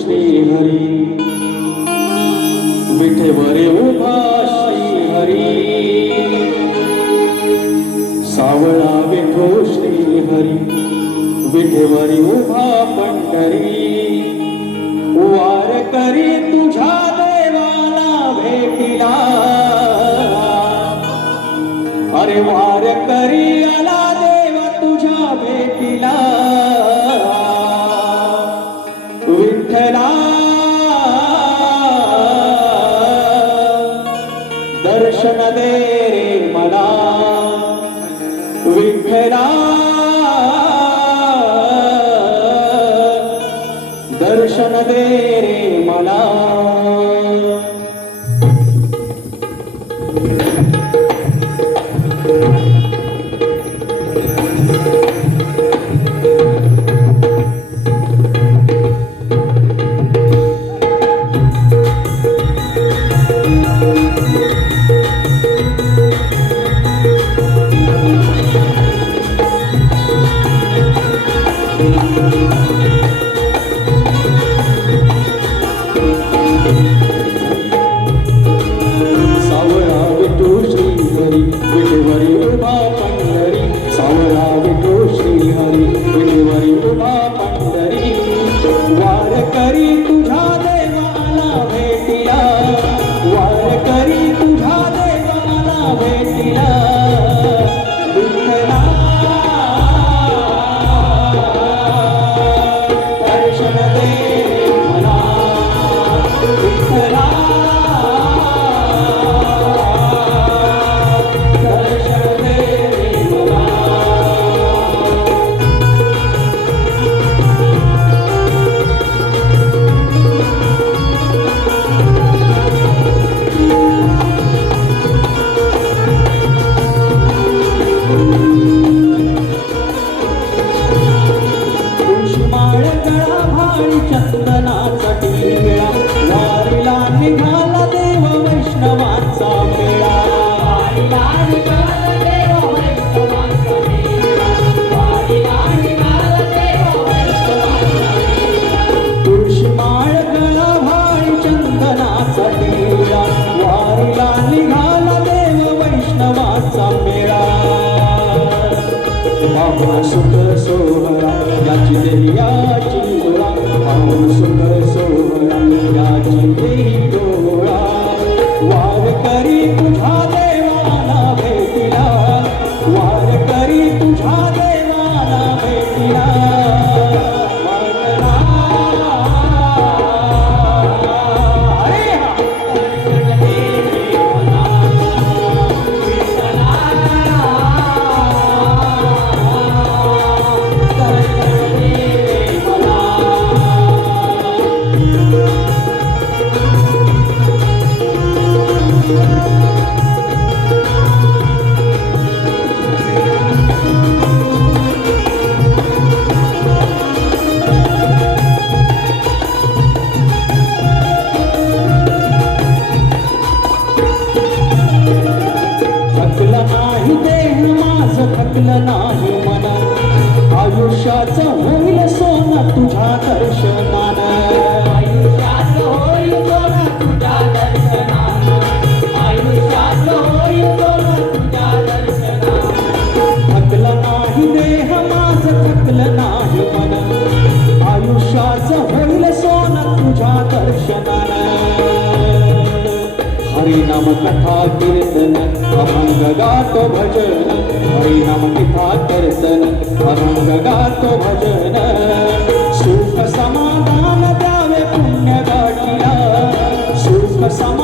श्री हरि। विठेवरे उभा श्री हरी। सावला विठो श्री हरी। विठेवरी उभा पंढरी। वार करी तुझा देवाला भेटिला। अरे वार करी आला देवा तुझा भेटिला। दर्शन दे रे मला. विठ्ठला. दर्शन दे रे मला. carinho. भाळी चंदनाचा टिळा वारीला निघाला देव वैष्णवाचा मेळा. वारीला निघाला देव वारीला निघाला देव गळा भाळी चंदनाचा टिळा वारीला निघाला देव वैष्णवाचा मेळा. पाहून सुख सोहरा याची देही थकलं नाही देह मन आयुष्याचं होईल सोनं तुझ्या दर्शना काही देह माझ थकलं नाही मन आयुष्याच होईल सोन तुझ्या दर्शनान हरिनाम कथा कीर्तन अभंग गातो भजन. हरिनाम कथा कीर्तन अभंग गातो भजन. सुख समाधान द्यावे पुण्य गाठीला सुख समाधान